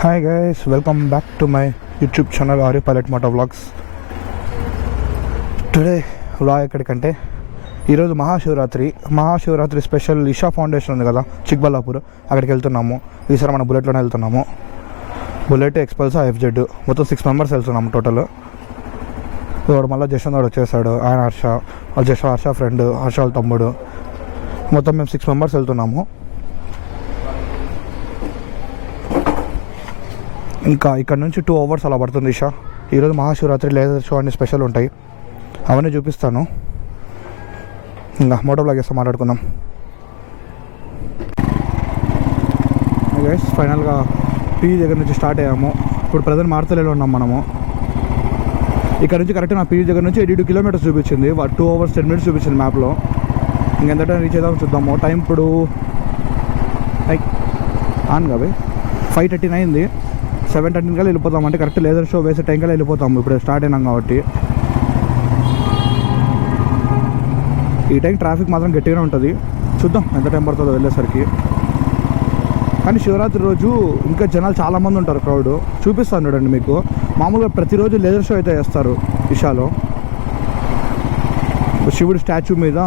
Hi guys, welcome back to my YouTube channel R U pilot moto vlogs. Today vlog ఎక్కడికంటే ఈరోజు Mahashivratri special Isha foundation ఉంది కదా చిక్బల్లాపూర్, అక్కడికి వెళ్తున్నాము. ఈసారి మన బుల్లెట్లోనే వెళ్తున్నాము. బుల్లెట్, ఎక్స్పల్స్, FZ మొత్తం 6 మెంబర్స్ వెళ్తున్నాము టోటల్. వాడు మళ్ళీ జశ్వంత్ వచ్చేసాడు, ఆయన హర్ష ఫ్రెండ్, హర్ష వాళ్ళ తమ్ముడు, మొత్తం మేము 6 మెంబర్స్ వెళ్తున్నాము. ఇంకా ఇక్కడ నుంచి 2 అవర్స్ అలా పడుతుంది ఇషా. ఈరోజు మహాశివరాత్రి లేజర్ షో అన్ని స్పెషల్ ఉంటాయి, అవన్నీ చూపిస్తాను. ఇంకా మోటో బ్లాగ్ చేస్తాం, మాట్లాడుకుందాం. గైస్, ఫైనల్గా పీ దగ్గర నుంచి స్టార్ట్ అయ్యాము. ఇప్పుడు ప్రజెంట్ మార్తలేలో ఉన్నాం మనము. ఇక్కడ నుంచి కరెక్ట్ నా పీ దగ్గర నుంచి 82 కిలోమీటర్స్ చూపించింది, 2 hours 10 minutes చూపించింది మ్యాప్లో. ఇంకెంత టైం రీచ్ అవుదామని చూద్దాము. టైం ఇప్పుడు ఆన్ కాబట్టి 5:39 అయింది. 7:13 కల్లా వెళ్ళిపోతాం, అంటే కరెక్ట్ లేజర్ షో వేసే టైం కల్లా వెళ్ళిపోతాము. ఇప్పుడు స్టార్ట్ అయినాం కాబట్టి ఈ టైం ట్రాఫిక్ మాత్రం గట్టిగానే ఉంటుంది. చూద్దాం ఎంత టైం పడుతుందో వెళ్ళేసరికి. కానీ శివరాత్రి రోజు ఇంకా జనాలు చాలామంది ఉంటారు, క్రౌడ్. చూపిస్తాను చూడండి మీకు. మామూలుగా ప్రతిరోజు లేజర్ షో అయితే వేస్తారు ఇషాలో. శివుడి స్టాచ్యూ మీద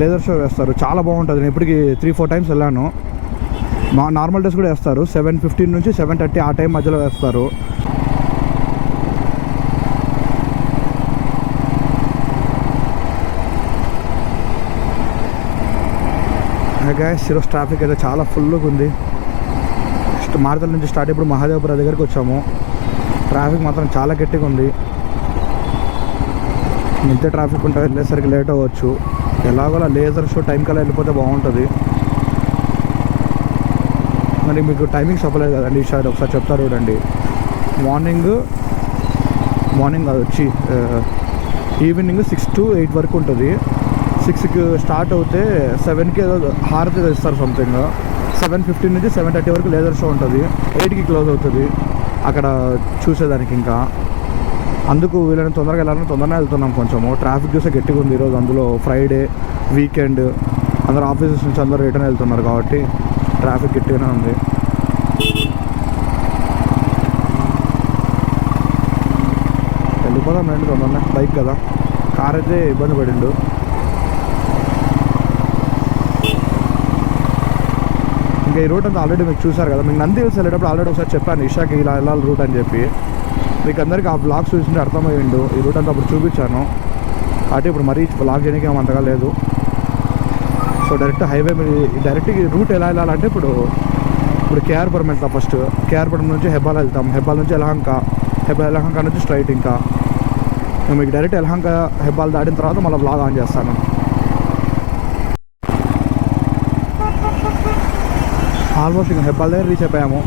లేజర్ షో వేస్తారు, చాలా బాగుంటుంది. నేను ఇప్పటికి 3-4 times వెళ్ళాను. నార్మల్ డేస్ కూడా వేస్తారు, 7:15 నుంచి 7:30 ఆ టైం మధ్యలో వేస్తారు. గైస్, ఈరోజు ట్రాఫిక్ అయితే చాలా ఫుల్గా ఉంది. మార్తల నుంచి స్టార్ట్ ఇప్పుడు మహాదేవపురం దగ్గరికి వచ్చాము. ట్రాఫిక్ మాత్రం చాలా గట్టిగా ఉంది. ఇంత ట్రాఫిక్ ఉంటే వెళ్ళేసరికి లేట్ అవ్వచ్చు. ఎలాగోలా లేజర్ షో టైం కల్లా వెళ్ళిపోతే బాగుంటుంది. మరి మీకు టైమింగ్ చెప్పలేదు కదండి ఈసారి, ఒకసారి చెప్తారు చూడండి. మార్నింగ్ అది వచ్చి ఈవినింగ్ 6 to 8 వరకు ఉంటుంది. 6కి స్టార్ట్ అవుతే 7కి ఏదో హారతి ఇస్తారు సంథింగ్. 7:15 నుంచి 7:30 వరకు లేజర్ షో ఉంటుంది. 8కి క్లోజ్ అవుతుంది అక్కడ చూసేదానికి. ఇంకా అందుకు వీళ్ళని తొందరగా వెళ్ళాలని తొందరగా వెళ్తున్నాం. కొంచెము ట్రాఫిక్ చూస్తే గట్టిగా ఉంది ఈరోజు. అందులో ఫ్రైడే వీకెండ్, అందరూ ఆఫీసెస్ నుంచి అందరూ రిటర్న్ వెళ్తున్నారు కాబట్టి ట్రాఫిక్ గట్టిగానే ఉంది. వెళ్ళిపోదాం రండి తొందరనే. బైక్ కదా, కార్ అయితే ఇబ్బంది పడిండు. ఇంకా ఈ రూట్ అంతా ఆల్రెడీ మీకు చూసారు కదా. మీకు నంది హిల్స్ వెళ్ళేటప్పుడు ఆల్రెడీ ఒకసారి చెప్పాను ఇషాకి ఇలా వెళ్ళాలి రూట్ అని చెప్పి. మీకు అందరికీ ఆ బ్లాగ్స్ చూసింటే అర్థమయ్యిండు. ఈ రూట్ అంతా అప్పుడు చూపించాను కాబట్టి ఇప్పుడు మరీ బ్లాగ్ చేయడానికి ఏమంతగా లేదు. సో డైరెక్ట్ హైవే మీద డైరెక్ట్ రూట్ ఎలా వెళ్ళాలంటే ఇప్పుడు కేఆర్పురం వెళ్తాం. ఫస్ట్ కేఆర్పురం నుంచి హెబ్బాల్ వెళ్తాం. హెబ్బాల్ నుంచి యలహంక నుంచి స్ట్రైట్. ఇంకా మీకు డైరెక్ట్ యలహంక హెబ్బాల్ దాటిన తర్వాత మళ్ళీ బ్లాగ్ ఆన్ చేస్తాను. ఆల్మోస్ట్ ఇంకా హెబ్బాల్ దగ్గర రీచ్ అయిపోయాము.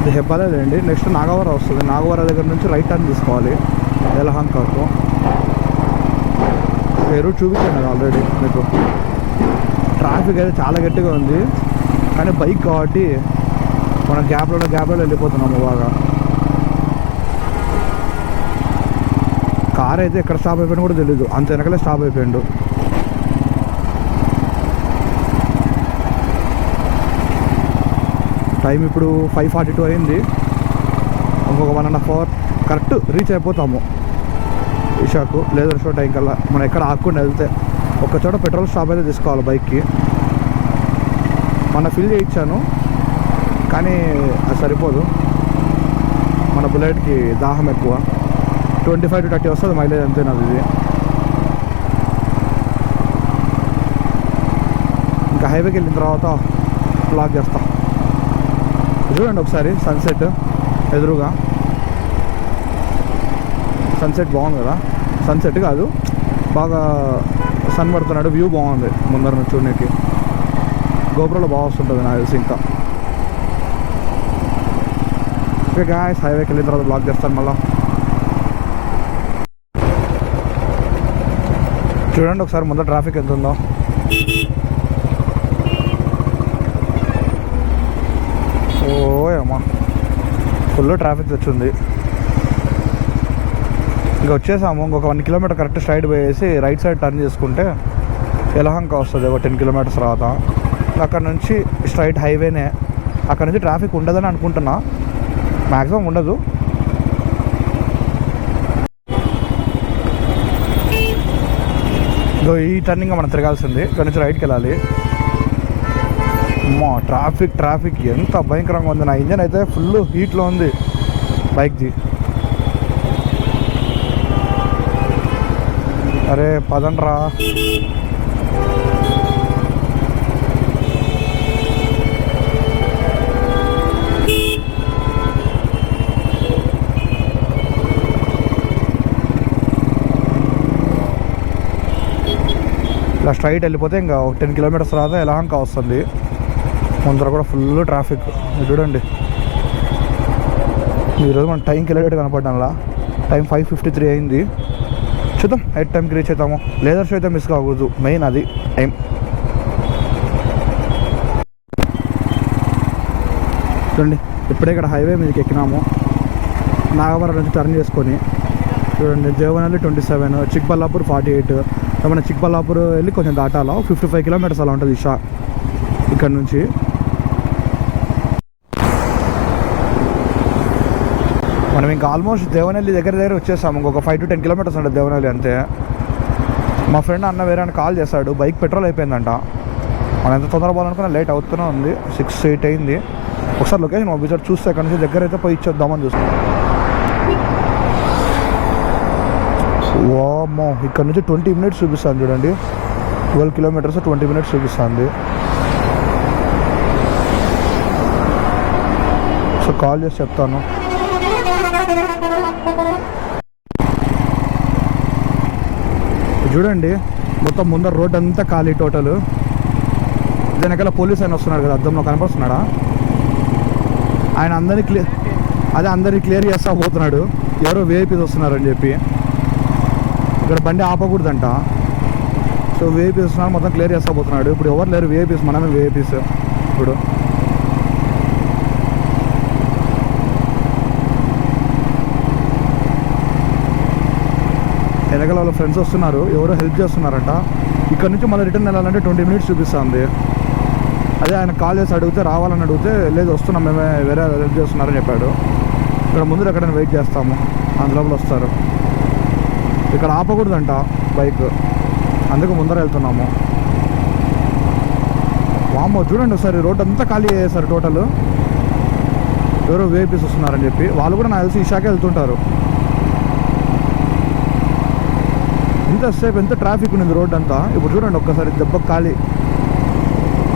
ఇది హెబ్బాలే లేండి. నెక్స్ట్ నాగవర వస్తుంది. నాగవర దగ్గర నుంచి రైట్ టర్న్ తీసుకోవాలి యలహంకకు. రూట్ చూపించాను కదా ఆల్రెడీ మీకు. ట్రాఫిక్ అయితే చాలా గట్టిగా ఉంది, కానీ బైక్ కాబట్టి మనం గ్యాప్లో వెళ్ళిపోతున్నాము బాగా. కార్ అయితే ఎక్కడ స్టాప్ అయిపోయినా కూడా తెలీదు, అంత వెనకలే స్టాప్ అయిపోయాడు. టైం ఇప్పుడు 5:42 అయింది. ఇంకొక 1.5 hour కరెక్ట్ రీచ్ అయిపోతాము ఇషాకు. లేజర్ షో టైం కల్లా మనం ఎక్కడ ఆకుండా వెళ్తే ఒక చోట పెట్రోల్ స్టాప్ అయితే తీసుకోవాలి బైక్కి. మన ఫిల్ చేయించాను కానీ అది సరిపోదు. మన బుల్లెట్కి దాహం ఎక్కువ. 25 to 30 వస్తుంది మైలేజ్, అంతే నాది ఇది. ఇంకా హైవేకి వెళ్ళిన తర్వాత బ్లాక్ చేస్తా. చూడండి ఒకసారి సన్సెట్ ఎదురుగా. సన్సెట్ బాగుంది కదా. సన్సెట్ కాదు, బాగా సన్ పడుతున్నాడు. వ్యూ బాగుంది ముందర నుంచి చూడడానికి. గోపురంలో బాగా వస్తుంటుంది నాకు తెలిసి. ఇంకా ఓకే గాయ్స్, హైవేకి వెళ్ళిన తర్వాత బ్లాక్ చేస్తాను మళ్ళీ. చూడండి ఒకసారి ముందర ట్రాఫిక్ ఎంత ఉందో. ఓయమ్మా, ఫుల్ ట్రాఫిక్ వచ్చింది. ఇంకా వచ్చేసాము. ఇంకొక 1 kilometer కరెక్ట్ స్ట్రైట్ పోయేసి రైట్ సైడ్ టర్న్ చేసుకుంటే యలహంక వస్తుంది. ఒక 10 kilometers తర్వాత అక్కడ నుంచి స్ట్రైట్ హైవేనే. అక్కడ నుంచి ట్రాఫిక్ ఉండదని అనుకుంటున్నా, మ్యాక్సిమం ఉండదు. ఈ టర్నింగ్ మనం తిరగాల్సింది, ఇక్కడ నుంచి రైట్కి వెళ్ళాలి. అమ్మా ట్రాఫిక్ ఎంత భయంకరంగా ఉంది. నా ఇంజన్ అయితే ఫుల్ హీట్లో ఉంది బైక్ది. అరే పదండ్రా. ఇలా స్ట్రైట్ వెళ్ళిపోతే ఇంకా 10 కిలోమీటర్స్ తర్వాత యలహంక వస్తుంది. ముందర కూడా ఫుల్ ట్రాఫిక్ చూడండి. ఈరోజు మనం టైంకి వెళ్ళేటట్టు కనపడ్డాంలా. టైం 5:53 అయింది. చూద్దాం ఎయిట్ టైంకి రీచ్ అవుతాము. లేదర్ షో అయితే మిస్ కాకూడదు, మెయిన్ అది టైం. చూడండి ఇప్పుడే ఇక్కడ హైవే మీదకి ఎక్కినాము. నాగవరం నుంచి టర్న్ చేసుకొని చూడండి, దేవనహల్లి 27, చిక్బల్లాపూర్ 48. మన చిక్బల్లాపూర్ వెళ్ళి కొంచెం దాటాలా, 55 కిలోమీటర్స్ అలా ఉంటుంది ఇషా ఇక్కడ నుంచి. మనం ఇంకా ఆల్మోస్ట్ దేవనహల్లి దగ్గర వచ్చేసాము. ఇంకొక 5 to 10 కిలోమీటర్స్ ఉంటుంది దేవనహల్లి అంతే. మా ఫ్రెండ్ అన్న వేరే కాల్ చేశాడు, బైక్ పెట్రోల్ అయిపోయిందంట. మనం ఎంత తొందర పోవాలనుకున్నా లేట్ అవుతూనే ఉంది. 6-8 అయింది. ఒకసారి లొకేషన్ పంపించారు, చూస్తే అక్కడ నుంచి దగ్గర అయితే పోయి ఇచ్చేద్దామని చూస్తాం. వామ్మో ఇక్కడ నుంచి 20 minutes చూపిస్తుంది చూడండి. 12 కిలోమీటర్స్ 20 minutes చూపిస్తుంది. సో కాల్ చేసి చెప్తాను. చూడండి మొత్తం ముందర రోడ్ అంతా ఖాళీ టోటల్. వెనకాల పోలీస్ ఆయన వస్తున్నారు కదా, అద్దంలో కనపడుతున్నాడా ఆయన? అందరినీ క్లియర్ చేస్తా పోతున్నాడు. ఎవరో విఐపీస్ వస్తున్నారని చెప్పి. ఇక్కడ బండి ఆపకూడదంట. సో విఐపీస్ వస్తున్నారు, మొత్తం క్లియర్ చేస్తా పోతున్నాడు. ఇప్పుడు ఎవరు లేరు విఐపీస్, మనమే విఐపీస్. ఇప్పుడు వెనకాల వాళ్ళ ఫ్రెండ్స్ వస్తున్నారు, ఎవరో హెల్ప్ చేస్తున్నారంట. ఇక్కడ నుంచి మళ్ళీ రిటర్న్ వెళ్ళాలంటే 20 minutes చూపిస్తుంది. అదే ఆయన కాల్ చేసి అడిగితే, రావాలని అడిగితే లేదు వస్తున్నాం మేమే, వేరే హెల్ప్ చేస్తున్నారని చెప్పాడు. ఇక్కడ ముందు ఎక్కడైనా వెయిట్ చేస్తాము, అందులోపల వస్తారు. ఇక్కడ ఆపకూడదంట బైక్, అందుకు ముందర వెళ్తున్నాము. వామ్మో చూడండి ఒకసారి రోడ్ అంతా ఖాళీ అయ్యేసారు టోటల్. ఎవరో విఐపీస్ వస్తున్నారని చెప్పి. వాళ్ళు కూడా నాకు తెలిసి ఇషాకే వెళ్తుంటారు. ఇంతసేపు ఎంత ట్రాఫిక్ ఉంది రోడ్ అంతా. ఇప్పుడు చూడండి ఒక్కసారి దెబ్బ ఖాళీ.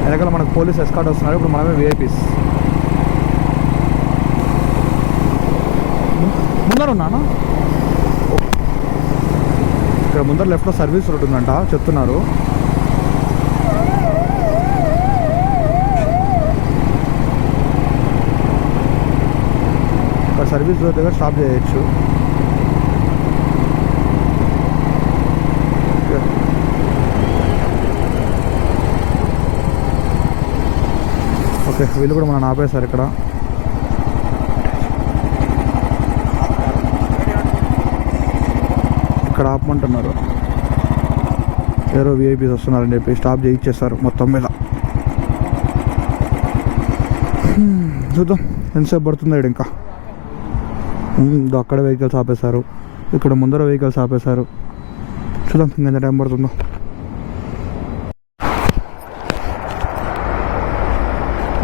వెనకాల మనకు పోలీస్ ఎస్కార్ట్ వస్తున్నారు. ఇప్పుడు మనమే విఐపీస్. ముందర ఉన్నాను. ఇక్కడ ముందర లెఫ్ట్లో సర్వీస్ రోడ్ ఉందంట చెప్తున్నారు. ఇక్కడ సర్వీస్ రోడ్ దగ్గర స్టాప్ చేయొచ్చు. ఓకే వీళ్ళు కూడా మనం ఆపేశారు ఇక్కడ. ఇక్కడ ఆపమంటున్నారు, ఎవరో విఐపీస్ వస్తున్నారని చెప్పి స్టాప్ చేయించేస్తారు మొత్తం మీద. చూద్దాం ఎంతసేపు పడుతుందో ఇక్కడ. ఇంకా అక్కడ వెహికల్స్ ఆపేశారు, ఇక్కడ ముందర వెహికల్స్ ఆపేశారు. చూద్దాం ఇంకెంత టైం పడుతుందో.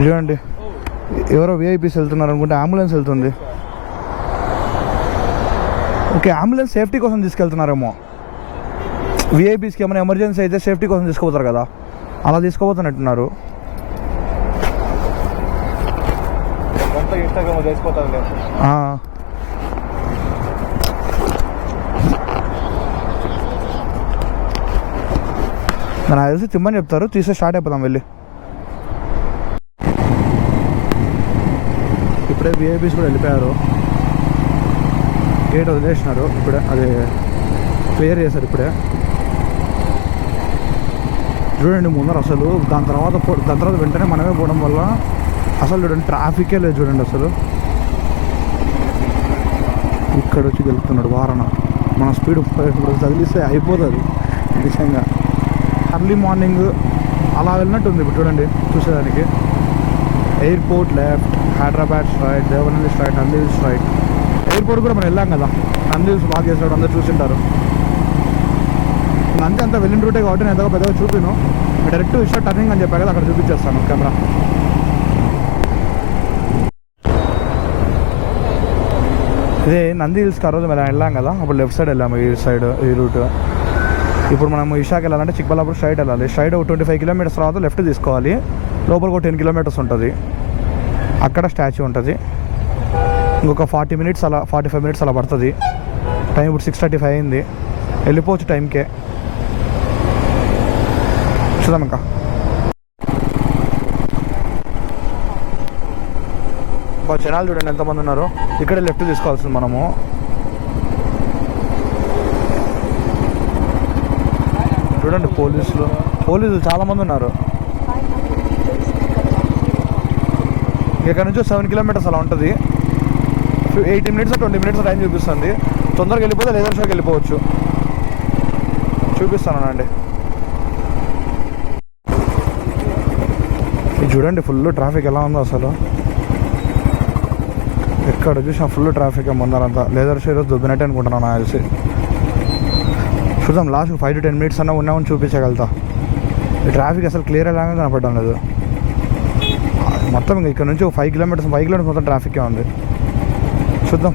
చూడండి ఎవరో విఐపీస్ వెళ్తున్నారు అనుకుంటే అంబులెన్స్ వెళ్తుంది. ఓకే అంబులెన్స్ సేఫ్టీ కోసం తీసుకెళ్తున్నారేమో. విఐపీస్కి ఏమైనా ఎమర్జెన్సీ అయితే సేఫ్టీ కోసం తీసుకుపోతారు కదా, అలా తీసుకుపోతున్నట్టున్నారు. నాకు తెలిసి తిమ్మని చెప్తారు, తీసే స్టార్ట్ అయిపోతాం వెళ్ళి. ఇప్పుడే విఐపీస్ కూడా వెళ్ళిపోయారు, గేట్ వదిలేసినారు. ఇప్పుడే అది క్లియర్ చేశారు ఇప్పుడే. చూడండి ముందర అసలు దాని తర్వాత వెంటనే మనమే పోవడం వల్ల అసలు చూడండి ట్రాఫికే లేదు చూడండి అసలు. ఇక్కడ వచ్చి వెళ్తున్నాడు వారణ. మన స్పీడ్ ఇప్పుడు తగిలిస్తే అయిపోతుంది నిజంగా. అర్లీ మార్నింగ్ అలా వెళ్ళినట్టు ఉంది ఇప్పుడు చూడండి చూసేదానికి. Airport left, Hyderabad straight, Devanahalli straight, Nandi hills straight. Airport కూడా మనం వెళ్ళాం కదా, నంది హిల్స్ బాగా చేసినప్పుడు అందరూ చూసింటారు. అంతే అంతా వెళ్ళిన రూటే కాబట్టి నేను ఎంతగా పెద్దగా చూపిను. డైరెక్ట్ ఇష్టం టర్నింగ్ అని చెప్పా కదా, అక్కడ చూపించేస్తాను కెమెరా. ఇదే నంది హిల్స్కి ఆ రోజు మనం వెళ్ళాం కదా, అప్పుడు లెఫ్ట్ సైడ్ వెళ్ళాము ఈ సైడ్ ఈ రూట్. ఇప్పుడు మనం ఇషాకి వెళ్ళాలంటే చిక్బల్లాపూర్ స్ట్రైట్ వెళ్ళాలి. స్ట్రైట్ ఒక 25 కిలోమీటర్స్ తర్వాత లెఫ్ట్ తీసుకోవాలి. లోపలికి ఒక 10 కిలోమీటర్స్ ఉంటుంది, అక్కడ స్టాచ్యూ ఉంటుంది. ఇంకొక 40 మినిట్స్ అలా 45 మినిట్స్ అలా పడుతుంది. టైం ఇప్పుడు 6:35 అయింది. వెళ్ళిపోవచ్చు టైంకే. చూద్దాం ఇంకా. జనాలు చూడండి ఎంతమంది ఉన్నారు. ఇక్కడే లెఫ్ట్ తీసుకోవాల్సింది మనము. చూడండి పోలీసులు చాలామంది ఉన్నారు. ఇక్కడ నుంచి 7 కిలోమీటర్స్ అలా ఉంటుంది. 18 మినిట్స్ 20 మినిట్స్ టైం చూపిస్తుంది. తొందరగా వెళ్ళిపోతే లేదర్ షోకి వెళ్ళిపోవచ్చు. చూపిస్తానండి. ఇది చూడండి ఫుల్ ట్రాఫిక్ ఎలా ఉందో అసలు. ఎక్కడ చూసినా ఫుల్ ట్రాఫిక్ ముందరంతా. లేదర్ షో ఈరోజు దొబ్బినట్టే అనుకుంటున్నాను నాకు తెలిసి. చూద్దాం లాస్ట్ 5 to 10 మినిట్స్ అన్నా ఉన్నామని చూపించగలుగుతా. ఈ ట్రాఫిక్ అసలు క్లియర్ అయ్యేలాగా కనపడడం లేదు మొత్తం. ఇంకా ఇక్కడ నుంచి 5 కిలోమీటర్స్ మొత్తం ట్రాఫిక్కే ఉంది. చూద్దాం.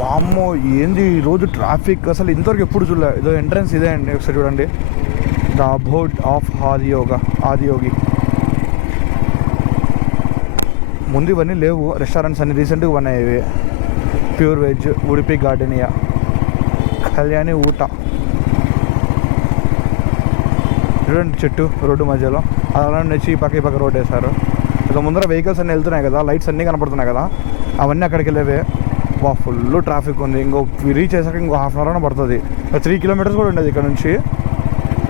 వామ్మో ఏంది ఈరోజు ట్రాఫిక్ అసలు ఇంతవరకు ఎప్పుడు చూడలే. ఇదో ఎంట్రన్స్ ఇదే అండి, ఒకసారి చూడండి. The about of Adiyogi. ముందు ఇవన్నీ లేవు, రెస్టారెంట్స్ అన్ని రీసెంట్గా ఉన్నాయి. ఇవి pure veg, Udupi gardenia, Kalyani ఊట. చూడండి చెట్టు రోడ్డు మధ్యలో. అలా నచ్చి ఈ పక్క రోడ్ వేశారు. ఇక ముందర వెహికల్స్ అన్నీ వెళ్తున్నాయి కదా, లైట్స్ అన్నీ కనపడుతున్నాయి కదా, అవన్నీ అక్కడికి వెళ్ళేవే. ఫుల్ ట్రాఫిక్ ఉంది. రీచ్ చేసాక ఇంకో హాఫ్ అన్ అవర్ పడుతుంది. 3 కిలోమీటర్స్ కూడా ఉండేది ఇక్కడ నుంచి,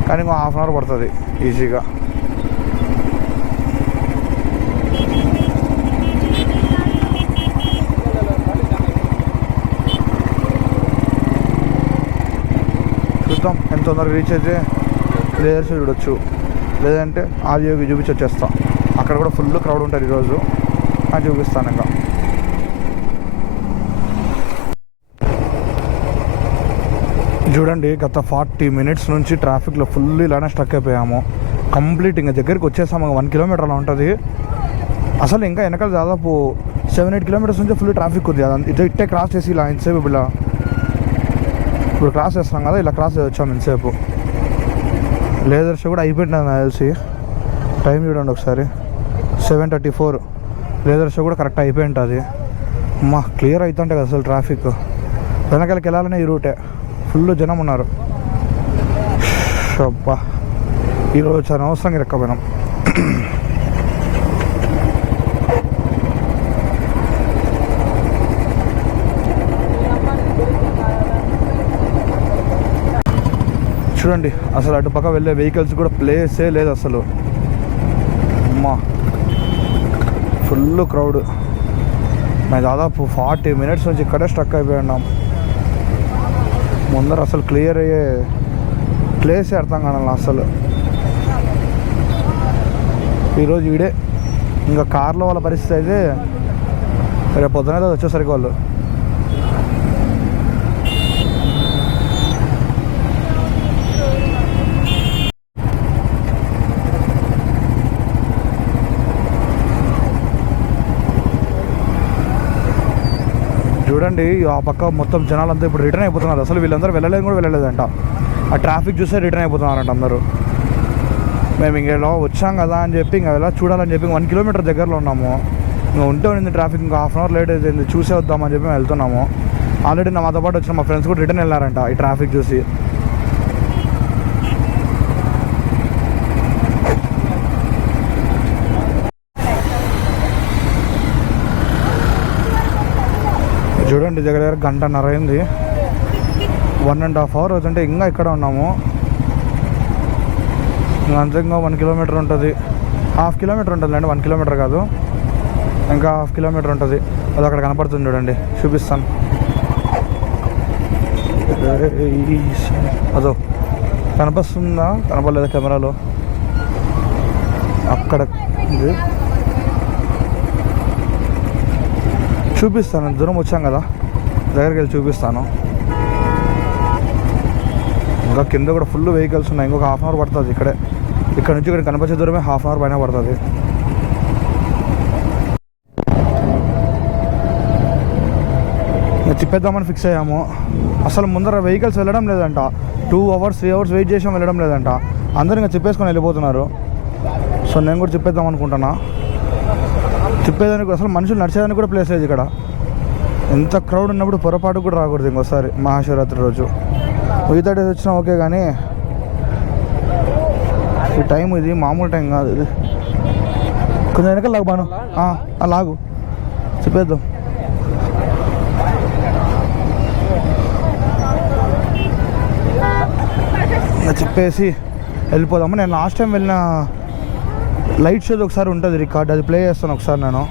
కానీ ఇంకో హాఫ్ అన్ అవర్ పడుతుంది ఈజీగా. చూద్దాం ఎంత తొందరగా రీచ్ అయితే లేదర్ షో చూడొచ్చు, లేదంటే ఆదియోగి చూపించి వచ్చేస్తాం. అక్కడ కూడా ఫుల్ క్రౌడ్ ఉంటుంది ఈరోజు, అని చూపిస్తాను. ఇంకా చూడండి గత 40 మినిట్స్ నుంచి ట్రాఫిక్లో ఫుల్ ఇలానే స్టక్ అయిపోయాము. కంప్లీట్ ఇంకా దగ్గరికి వచ్చేసాము. 1 కిలోమీటర్ అలా ఉంటుంది అసలు. ఇంకా వెనకాల దాదాపు 7-8 కిలోమీటర్స్ నుంచి ఫుల్ ట్రాఫిక్ ఉంది. అది ఇట్టే క్రాస్ చేసి ఇలా ఇంతసేపు ఇప్పుడు క్రాస్ చేస్తాం కదా, ఇలా క్రాస్ వచ్చాము ఇంతసేపు. లేదర్ షో కూడా అయిపోయింది నాకు తెలిసి. టైం చూడండి ఒకసారి, 7:34. లేదర్ షో కూడా కరెక్ట్ అయిపోయి ఉంటుంది. అమ్మా క్లియర్ అవుతుంటే కదా అసలు ట్రాఫిక్. వెనకాలకి వెళ్ళాలనే ఈ రూటే ఫుల్ జనం ఉన్నారు. అబ్బా ఈరోజు చాలా అవసరంగా ఎక్కపోయినాం. చూడండి అసలు అటుపక్క వెళ్ళే వెహికల్స్ కూడా ప్లేసే లేదు అసలు. అమ్మా ఫుల్ క్రౌడ్. మేము దాదాపు 40 మినిట్స్ నుంచి ఇక్కడే స్టక్ అయిపోయి ఉన్నాం. ముందర అసలు క్లియర్ అయ్యే ప్లేసే అర్థం కావాలి అసలు. ఈరోజు ఈడే ఇంకా కార్లో వాళ్ళ పరిస్థితి అయితే రేపు పొద్దున వచ్చేసరికి వాళ్ళు చూడండి. ఆ పక్క మొత్తం జనాలంతా ఇప్పుడు రిటర్న్ అయిపోతున్నారు. అసలు వీళ్ళందరూ వెళ్ళలేదంట. ఆ ట్రాఫిక్ చూస్తే రిటర్న్ అయిపోతున్నారంట అందరూ. మేము ఇంకేలో వచ్చాం కదా అని చెప్పి ఇంకా ఎలా చూడాలని చెప్పి 1 కిలోమీటర్ దగ్గరలో ఉన్నాము. ఇంకా ఉంటే ఉంది ట్రాఫిక్, ఇంకా హాఫ్ అన్ అవర్ లేట్ అయితే చూసే వద్దామని చెప్పి మేము వెళ్తున్నాము. ఆల్రెడీ మాతో పాటు వచ్చిన మా ఫ్రెండ్స్ కూడా రిటర్న్ వెళ్ళారంట ఈ ట్రాఫిక్ చూసి. చూడండి దగ్గర 1.5 గంట అయింది. 1.5 అవర్ అవుతుంటే ఇంకా ఇక్కడ ఉన్నాము. అంతే ఇంకా 1 కిలోమీటర్ ఉంటుంది, 1/2 కిలోమీటర్ ఉంటుంది అండి. 1 కిలోమీటర్ కాదు, ఇంకా 1/2 కిలోమీటర్ ఉంటుంది. అది అక్కడ కనపడుతుంది చూడండి, చూపిస్తాను. అదో కనిపిస్తుందా, కనపడలేదు కెమెరాలో? అక్కడ ఇది చూపిస్తాను. దూరం వచ్చాం కదా, దగ్గరికి వెళ్ళి చూపిస్తాను. ఇంకా కింద కూడా ఫుల్ వెహికల్స్ ఉన్నాయి. ఇంకొక హాఫ్ అన్ అవర్ పడుతుంది. ఇక్కడ నుంచి ఇక్కడ కనిపించే దూరమే హాఫ్ అన్ అవర్ పైన పడుతుంది. తిప్పేద్దామని ఫిక్స్ అయ్యాము. అసలు ముందర వెహికల్స్ వెళ్ళడం లేదంట. 2 hours 3 hours వెయిట్ చేసాం, వెళ్ళడం లేదంట. అందరూ ఇంకా తిప్పేసుకొని వెళ్ళిపోతున్నారు. సో నేను కూడా తిప్పేద్దాం అనుకుంటున్నా. తిప్పేదానికి అసలు మనుషులు నడిచేదానికి కూడా ప్లేస్ లేదు ఇక్కడ. ఎంత క్రౌడ్ ఉన్నప్పుడు పొరపాటు కూడా రాకూడదు ఇంకోసారి మహాశివరాత్రి రోజు. మిగతా డేస్ వచ్చినా ఓకే, కానీ ఈ టైం ఇది మామూలు టైం కాదు. ఇది కొంచెం వెనకాల లాగు బాను, లాగు, చెప్పేద్దాం. చెప్పేసి వెళ్ళిపోదాము. నేను లాస్ట్ టైం వెళ్ళిన లైట్ షోది ఒకసారి ఉంటుంది రికార్డ్, అది ప్లే చేస్తాను ఒకసారి నేను.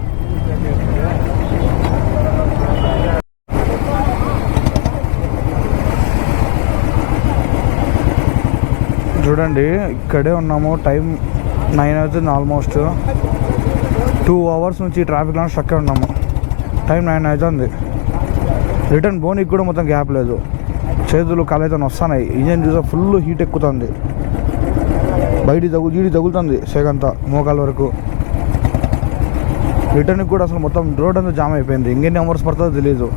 చూడండి ఇక్కడే ఉన్నాము. టైం 9 అవుతుంది ఆల్మోస్ట్. 2 hours నుంచి ట్రాఫిక్లో స్ట్రక్ ఉన్నాము. టైం 9 అవుతుంది. రిటర్న్ బోనికి కూడా మొత్తం గ్యాప్ లేదు. చేతులు కాలైతే వస్తున్నాయి. ఇంజన్ చూసా ఫుల్ హీట్ ఎక్కుతుంది. బయటికి తగులుతుంది సేగంతా మోకాల వరకు. రిటర్న్కి కూడా అసలు మొత్తం రోడ్ అంతా జామ్ అయిపోయింది. ఇంకెన్ని అవర్స్ పడుతుందో తెలీదు.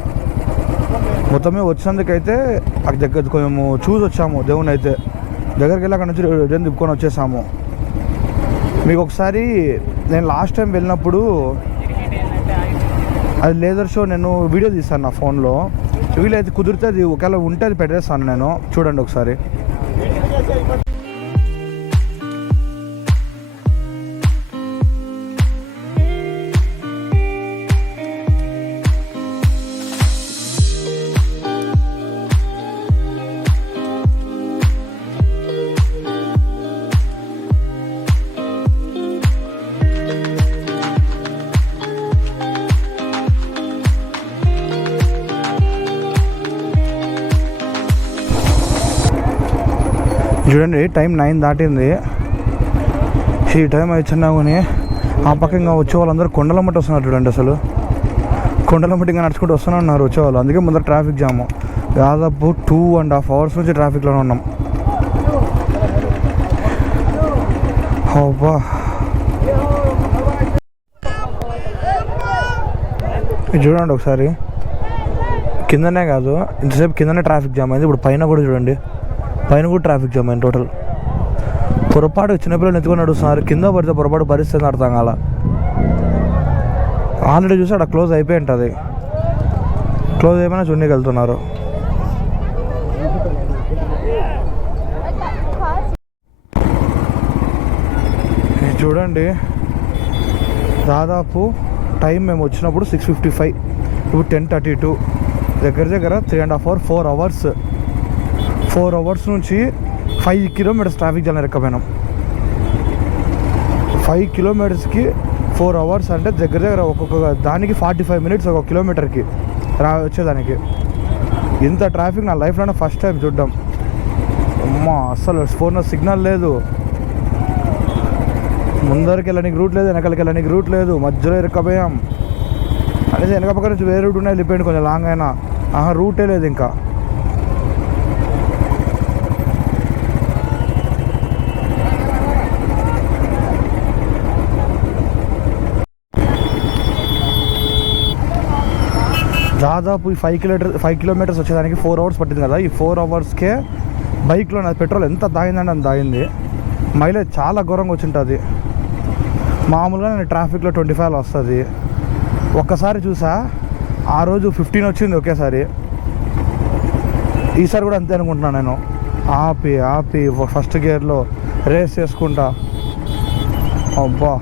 మొత్తమే వచ్చినందుకైతే అక్కడ దగ్గర కొంచెము చూసి వచ్చాము. దేవుని అయితే దగ్గరికి వెళ్ళి అక్కడ నుంచి రిటర్న్ తిప్పుకొని వచ్చేసాము. మీకు ఒకసారి నేను లాస్ట్ టైం వెళ్ళినప్పుడు అది లేదర్ షో నేను వీడియో తీస్తాను నా ఫోన్లో. వీలైతే కుదిరితే అది ఒకవేళ ఉంటే అది పెట్టేస్తాను నేను, చూడండి ఒకసారి. చూడండి టైం 9 దాటింది. ఈ టైం వచ్చినా కానీ ఆ పక్కగా వచ్చే వాళ్ళందరూ కొండల మట్టి వస్తున్నారు. చూడండి అసలు కొండల మట్టి ఇంకా నడుచుకుంటూ వస్తూనే ఉన్నారు వచ్చేవాళ్ళు. అందుకే ముందర ట్రాఫిక్ జాము. దాదాపు 2.5 hours నుంచి ట్రాఫిక్లోనే ఉన్నాం. అబ్బా, చూడండి ఒకసారి. కిందనే కాదు, ఇంతసేపు కిందనే ట్రాఫిక్ జామ్ అయింది. ఇప్పుడు పైన కూడా చూడండి, పైన కూడా ట్రాఫిక్ జామ్ అయింది టోటల్. పొరపాటు చిన్నపిల్లలు ఎత్తుకొని నడుస్తున్నారు. కింద పడితే పొరపాటు పరిస్థితి అర్థం కాల. ఆల్రెడీ చూసి అక్కడ క్లోజ్ అయిపోయి ఉంటుంది. క్లోజ్ అయిపోయినా చున్నీకి వెళ్తున్నారు. చూడండి దాదాపు టైం మేము వచ్చినప్పుడు 6:55, ఇప్పుడు 10:32. దగ్గర 3.5 hours 4 hours 4 hours నుంచి 5 kilometers ట్రాఫిక్ జామ్ ఎక్కపోయినాం. 5 kilometersకి 4 hours అంటే దగ్గర ఒక్కొక్క దానికి 45 minutes ఒక కిలోమీటర్కి వచ్చేదానికి. ఇంత ట్రాఫిక్ నా లైఫ్లోనే ఫస్ట్ టైం చూడడం. అమ్మా, అస్సలు ఫోన్లో సిగ్నల్ లేదు. ముందరికి వెళ్ళడానికి రూట్ లేదు, వెనకాలకి వెళ్ళడానికి రూట్ లేదు. మధ్యలో ఇరక్కపోయాం. అనేది వెనక పక్క నుంచి వేరే రూట్ ఉన్నాయి, వెళ్ళిపోయింది కొంచెం లాంగ్ అయినా. రూటే లేదు ఇంకా. దాదాపు ఈ 5 kilometers వచ్చేదానికి 4 hours పట్టింది కదా. ఈ 4 hoursకే బైక్లో నా పెట్రోల్ ఎంత తాగిందంటే అంత తాగింది. మైలేజ్ చాలా ఘోరంగా వచ్చింటుంది. మామూలుగా నేను ట్రాఫిక్లో 25 వస్తుంది. ఒక్కసారి చూసా, ఆ రోజు 15 వచ్చింది ఒకేసారి. ఈసారి కూడా అంతే అనుకుంటున్నాను నేను. ఆపి ఫస్ట్ గేర్లో రేస్ చేసుకుంటా. అబ్బా,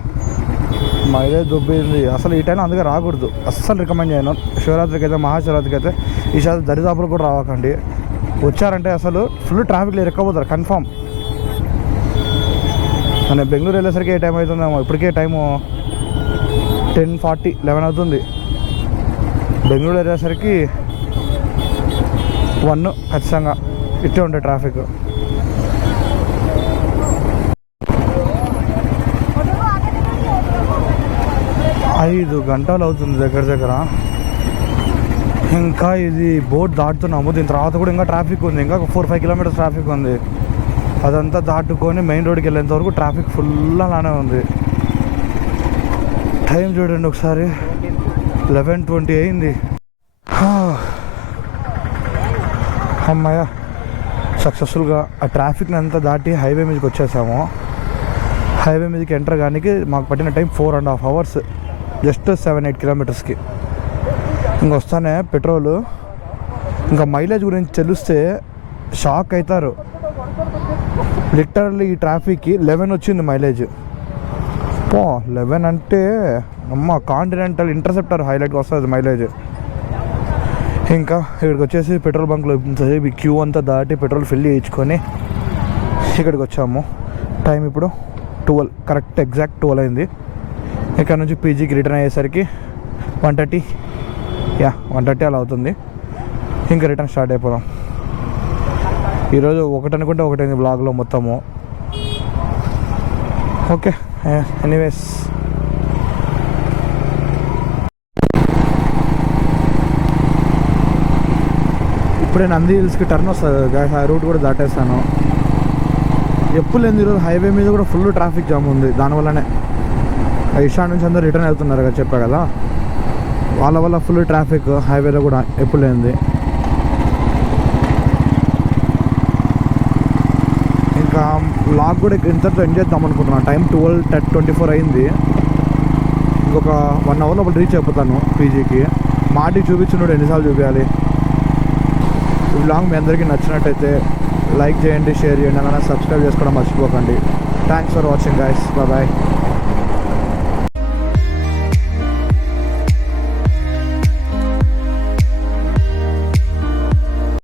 మైలేజ్ దొబ్బింది అసలు. ఈ టైం అందుకే రాకూడదు, అస్సలు రికమెండ్ చేయను. శివరాత్రికి అయితే, మహాశివరాత్రికి అయితే ఈసారి దరిదాపులు కూడా రావకండి. వచ్చారంటే అసలు ఫుల్ ట్రాఫిక్లో ఇరక్కపోతారు కన్ఫామ్. నేను బెంగళూరు వెళ్ళేసరికి ఏ టైం అవుతుందేమో, ఇప్పటికే టైము 10:40 11 అవుతుంది. బెంగళూరు వెళ్ళేసరికి 1 ఖచ్చితంగా ఇట్టే ఉంటాయి ట్రాఫిక్. 5 గంటలు అవుతుంది దగ్గర దగ్గర. ఇంకా ఇది బోట్ దాటుతున్నాము. దీని తర్వాత కూడా ఇంకా ట్రాఫిక్ ఉంది, ఇంకా 4-5 కిలోమీటర్స్ ట్రాఫిక్ ఉంది. అదంతా దాటుకొని మెయిన్ రోడ్కి వెళ్ళేంత వరకు ట్రాఫిక్ ఫుల్ అలానే ఉంది. టైం చూడండి ఒకసారి, 11:20 అయింది. అమ్మాయ సక్సెస్ఫుల్గా ఆ ట్రాఫిక్ని అంతా దాటి హైవే మీదకి వచ్చేసాము. హైవే మీదకి ఎంటర్ కానీ మాకు పట్టిన టైం 4.5 అవర్స్, జస్ట్ 7-8 కిలోమీటర్స్కి. ఇంకొస్తానే పెట్రోలు. ఇంకా మైలేజ్ గురించి తెలిస్తే షాక్ అవుతారు. లిటరల్లీ ఈ ట్రాఫిక్కి 11 వచ్చింది మైలేజ్. 11 అంటే అమ్మ కాంటినెంటల్ ఇంటర్సెప్టర్ హైలైట్గా వస్తుంది మైలేజ్. ఇంకా ఇక్కడికి వచ్చేసి పెట్రోల్ బంక్లో ఇంతసేపు క్యూ అంతా దాటి పెట్రోల్ ఫిల్ చేయించుకొని ఇక్కడికి వచ్చాము. టైం ఇప్పుడు 12, కరెక్ట్ ఎగ్జాక్ట్ 12 అయింది. ఇక్కడ నుంచి పీజీకి రిటర్న్ అయ్యేసరికి 1:30, 1:30 అలా అవుతుంది. ఇంకా రిటర్న్ స్టార్ట్ అయిపోదాం. ఈరోజు ఒకటి అనుకుంటే ఒకటైంది బ్లాగ్లో మొత్తము. ఓకే, ఎనీవేస్ ఇప్పుడే నంది హిల్స్కి టర్న్ వస్తుంది. ఆ రూట్ కూడా దాటేస్తాను. ఎప్పుడు లేని ఈరోజు హైవే మీద కూడా ఫుల్ ట్రాఫిక్ జామ్ ఉంది. దానివల్లనే ఇషా నుంచి అందరూ రిటర్న్ అవుతున్నారు కదా, చెప్పా కదా, వాళ్ళ వల్ల ఫుల్ ట్రాఫిక్ హైవేలో కూడా ఎప్పుడు లేనిది. ఇంకా లాగ్ కూడా ఇంతతో ఎంజాయ్ చేద్దాం అనుకుంటున్నాను. టైం 12:24 అయింది. ఇంకొక 1 అవర్ లోపల రీచ్ అయిపోతాను పీజీకి. మాటి చూపించున్నాడు, ఎన్నిసార్లు చూపించాలి. ఈ వ్లాగ్ మీ అందరికీ నచ్చినట్టయితే లైక్ చేయండి, షేర్ చేయండి, అలానే సబ్స్క్రైబ్ చేసుకోవడం మర్చిపోకండి. Thanks for watching guys, bye.